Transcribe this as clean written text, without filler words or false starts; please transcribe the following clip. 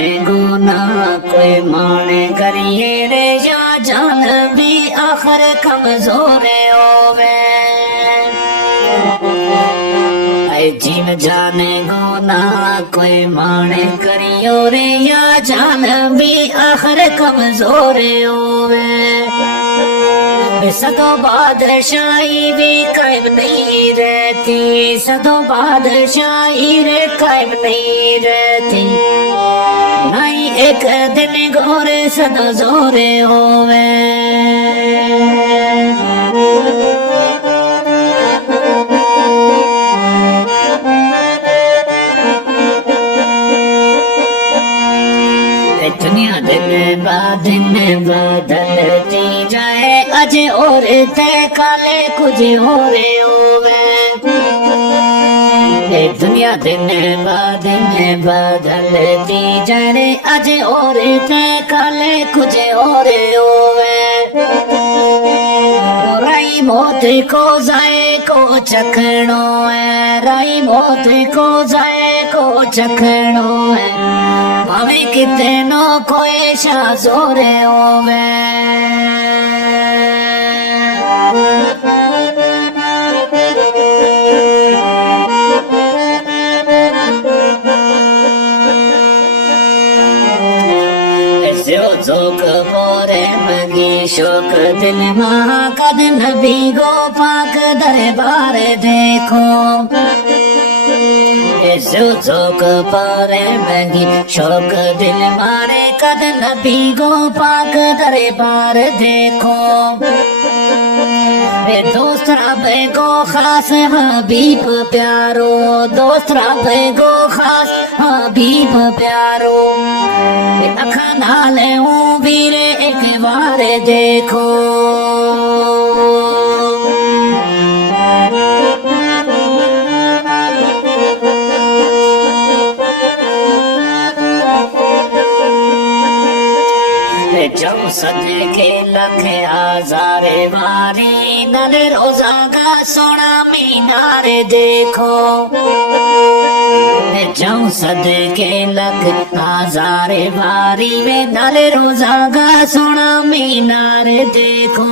जाने गुनाह कोई माने करिए रे या जान भी आखिर कमजोर होवे। जीन जाने गुनाह कोई माने करियो रे या जान भी आखिर कमजोर होवे। सदों बादशाही भी कायम नहीं रहती, सदों बादशाही रे कायम नहीं रहती। नहीं एक दिन गोरे सदों जोरे होवे। दुनिया दिन बदलती जाए अजे और ते काले कुछ और होवे। दुनिया दिन बदलती जाए अजे और ते काले कुछ और होवे। राई मौत को जाए को चखणो है, राई मौत को जाए को चखणो है। भावे कितनो कोई शाजोरे होवे। जोक मोरे मगी शोक दिल मां कद नबी गो पाक दरबार देखो। जोक पारे मगी शोक दिल मारे कद नबी गो पाक दरबार देखो। दोस्त रबे गो खास हबीब प्यारो, दोस्त रबे गो खास हबीब प्यारो। अखा नाले वीरे एक बार देखो। जम सदके लख आजारे वारी नल रोजा का सोना मीनार देखो। जम सदके लख आजारे वारी में नल रोजा का सोना मीनार देखो।